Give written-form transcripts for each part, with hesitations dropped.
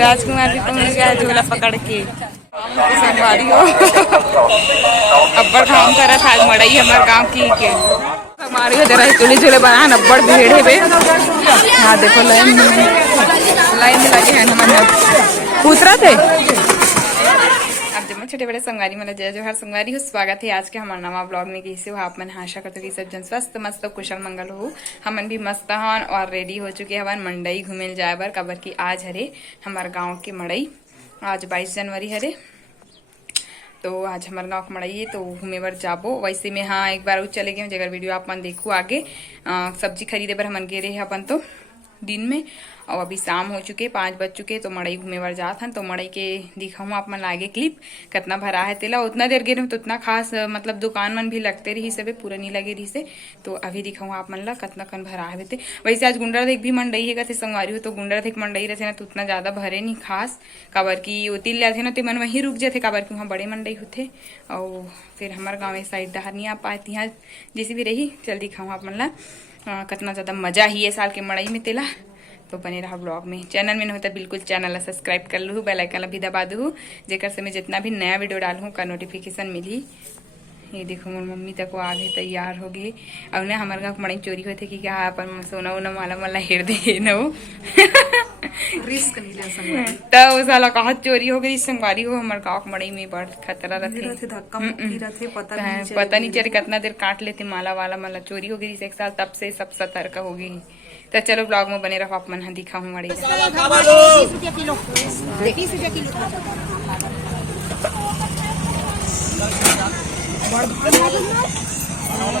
राजकुमार जी को मिल गया झोला पकड़ के संगवारी हो अब्बड़ काम करा था आज मड़ई हमारे गांव की के हमारे जरा झूले झूले बना अब्बड़ भीड़ है बे। हाँ देखो लाइन में लगे हैं हमारे पूछ रहे थे। अब जब मैं छोटे बड़े संगवारी मतलब जय जोहार संगवारी हो स्वागत है आज के हमारे नवा ब्लॉग में। कैसे हो आप मन आशा करते कि सब जन स्वस्थ मस्त कुशल मंगल हो। हमन भी मस्त हन और रेडी हो चुके हवन मंडई घूमे जाए बर कबर की आज हरे हमारे गाँव की मड़ई। आज 22 जनवरी हरे तो आज हमारे गाँव की मड़ई है तो घूमे बर जाबो। वैसे में हाँ एक बार चले गए जगह वीडियो आप मन देखो आगे। सब्जी खरीदे बर हमन गे रहे अपन तो दिन में और अभी शाम हो चुके 5 बज चुके तो मड़ई घूमे बर जात हन। तो मड़ई के दिखाऊँ आप मन लागे क्लिप कितना भरा है तेला उतना देर गे रहे तो उतना खास मतलब दुकान मन भी लगते रही से पूरा नहीं लगे रही से। तो अभी दिखाऊँ आप मन ला कितना कन भरा है थे। वैसे आज गुंडा देख भी मंडई है कथे संगवारी हो तो गुंडा देख मंडई रहते ना तो उतना ज्यादा भरे नहीं खास काबर की उतिल जाते ना तो मन वहीं रुक जाते काबर की वहाँ बड़े मंडई होते और फिर हमारे गाँव साइड डहर नहीं आ पाती यहाँ जैसी भी रही। चल दिखाऊँ आप मन ला कितना ज्यादा मजा ही है साल के मड़ई में तेला। तो बने रहा ब्लॉग में चैनल में नहीं होता बिल्कुल चैनल सब्सक्राइब कर लूँ बेल आइकन भी दबा दूँ जेकर से मैं जितना भी नया वीडियो डालूँ का नोटिफिकेशन मिली। ये देखो मोर मम्मी तक आगे तैयार हो गई अब ना हमारे गाँव मड़ई चोरी होते कि क्या अपन सोना उना माला माला हेर दे न तो साला कहा चोरी हो गई संगवारी हो हमारे गाँव मड़ई में बड़ खतरा रहते पता नहीं चले कितना देर काट लेते माला वाला माला चोरी हो गई एक साल तब से सब सतर्क हो गई। तो चलो ब्लॉग में बने रहो आप मन दिखाऊँ मड़ई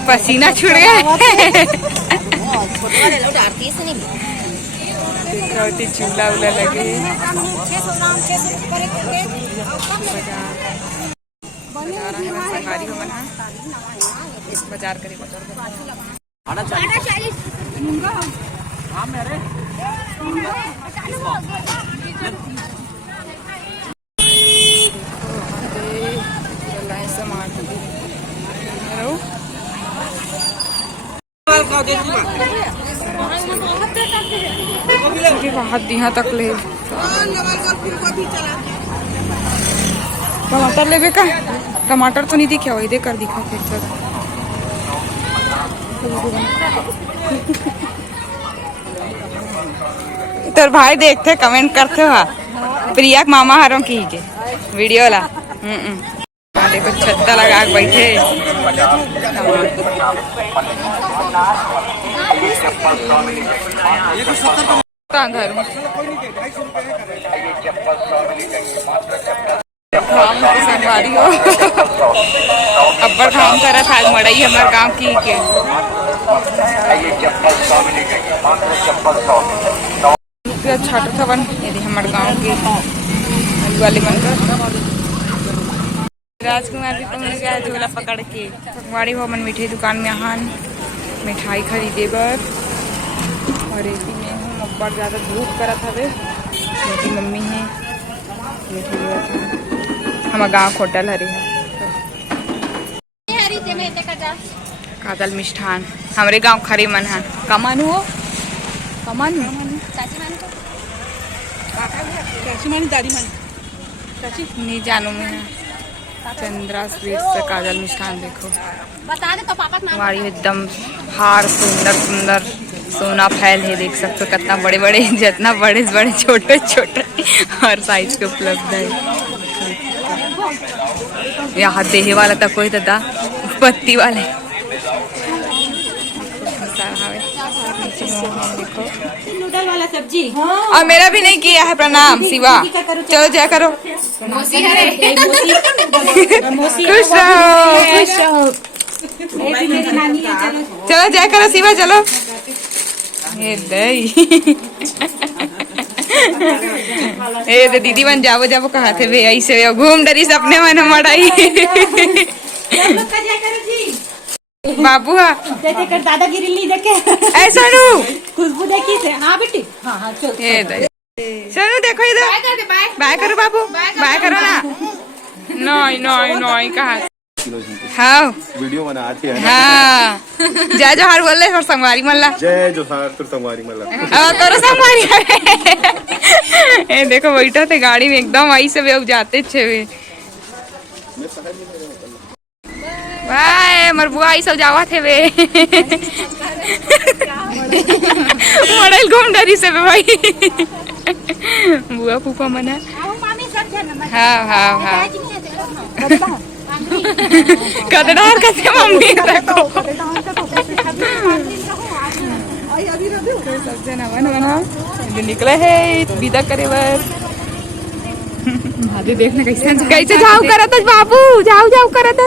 पसीना छुड़ गया चूल्हा उला लगे बाजार करे हाथ यहाँ तक ले टमाटर लेबे का टमाटर तो नहीं दिखा वही देकर दिखा फिर तो भाई देखते कमेंट करते हो प्रिया मामा हारों की के वीडियो ला देखो छत्ता लगा के बैठे घर संगवारी हो अब्बड़ काम करा था आज मड़ई हमारे गाँव की के छठ थवन यदि हमारे गाँव के वाले बनकर राजकुमार जी को मिल गया झोला पकड़ के संगवारी हो मन मिठाई दुकान में आहान मिठाई खरीदे बर और ऐसी में हूँ अब्बड़ ज़्यादा धूप करा था वे मेरी मम्मी है हमारे गाँव होटल हरे है काजल मिष्ठान हमारे गांव खरे मन है कमान हो कमान नहीं जानू मैं चंद्रा स्वीट से काजल मिष्ठान देखो बता दे तो पापा हमारी एकदम हार सुंदर सुंदर सोना फैल है देख सकते हो कितना बड़े बड़े जितना बड़े बड़े छोटे छोटे हर साइज के उपलब्ध है। यहाँ देहे वाला तक कोई दादा पत्ती वाले नूडल वाला सब्जी और मेरा भी नहीं किया है प्रणाम शिवा चलो जय करो खुश रहो चलो जय करो शिवा चलो ए तो दीदी बन जाबो जाबो कहा थे भे ऐसे घूम डरी सपने मन मड़ाई बाबू हाँ दादागिरी ली देखे ऐसा नू खुशबू देखी से हाँ बेटी हाँ हाँ चल चलो देखो इधर बाय करो बाबू बाय करो ना नहीं नहीं नहीं कहा हाँ वीडियो बनाते हैं हाँ जय जोहार बोल रहे संगवारी मल्ला जय जोहार तुर संगवारी मला अब करो संगवारी ए देखो बैठा थे गाड़ी में एकदम आई से वे जाते छे वे वाह मर बुआ आई सब जावा थे वे मॉडल घूम डरी से वे भाई बुआ फूफा मना हाँ हाँ हाँ कदडार कैसे मम्मी रखो सब जना बना निकले है विदा करे बर भाभी देखने कैसे जाओ करत बाबू जाओ जाओ करत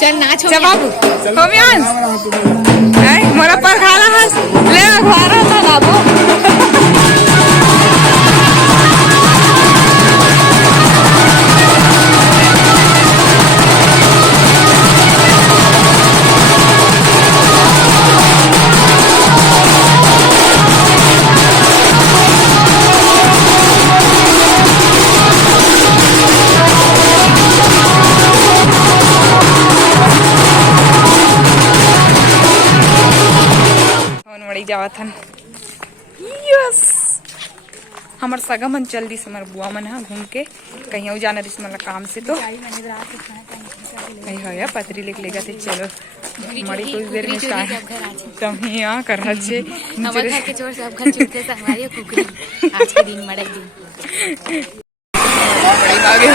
चल नाच हो बाबू होमियान मोरा पर खाना हस ले घारा था बाबू जावत हन यस हमर सगा मन चल दी समर बुआ मन हा घूम के कहीं और जाना दिस मतलब काम से तो कहीं है पतरी लेके लेगा ते चलो मड़ी कुछ देर में चाय तम यहां कर छे हमर घर के छोर सब घर चुके संगवारी कुकरी आज के दिन मड़क दिन आगे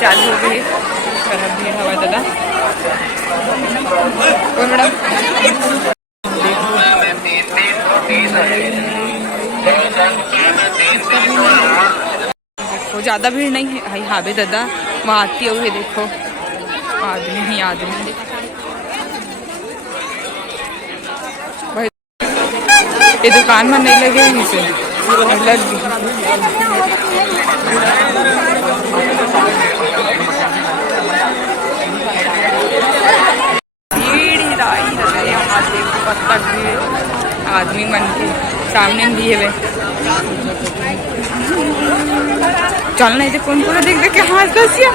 चालू हो गई खराब भीड़ हवा दादा कौन मैडम देखो ज्यादा भीड़ नहीं है हाई हावे दादा वहाँ आती है देखो आदमी ही आदमी भाई ये दुकान में नहीं लगे इसे लग गई आदमी मन के सामने भी है चलना इधर कौन कौन देख देख के हाथ दसिया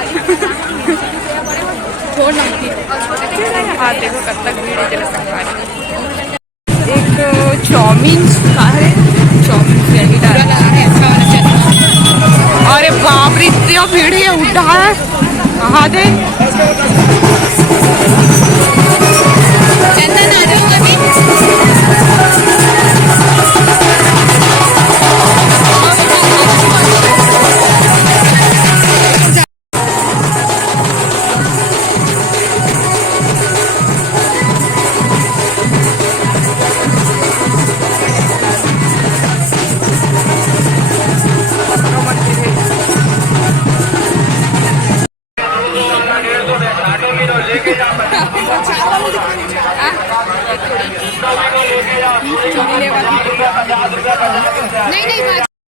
छोड़ना हाथ देखो कब तक भीड़ है जला संगवारी एक चाउमीन का है चाउमीन अरे बाप रे इतनी भीड़ है उठा हाँ दे चंदन आ जाओ अभी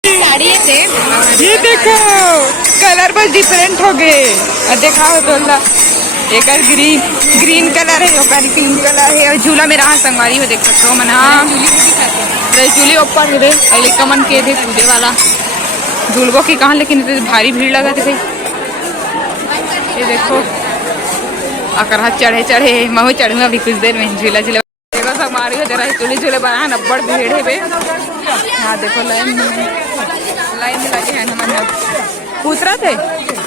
साड़ी से ये देखो कलर बस डिफरेंट हो गए देखा हो तो एक ग्रीन कलर है और पिंक कलर है और झूला में रहा संगवारी हो देख सकते हो मन झूले ऊपर है कमन के थे कूदे वाला झूलबो की कहाँ लेकिन भारी भीड़ लगा थे ये देखो अकर हाथ चढ़े चढ़े महू चढ़ूंगा अभी कुछ देर में झूला झूला देखो सब मारी हो जरा झूले झूले बना नब्बड़ भीड़ है बे हाँ देखो लाइन में लगे हैं हम पूछ रहे थे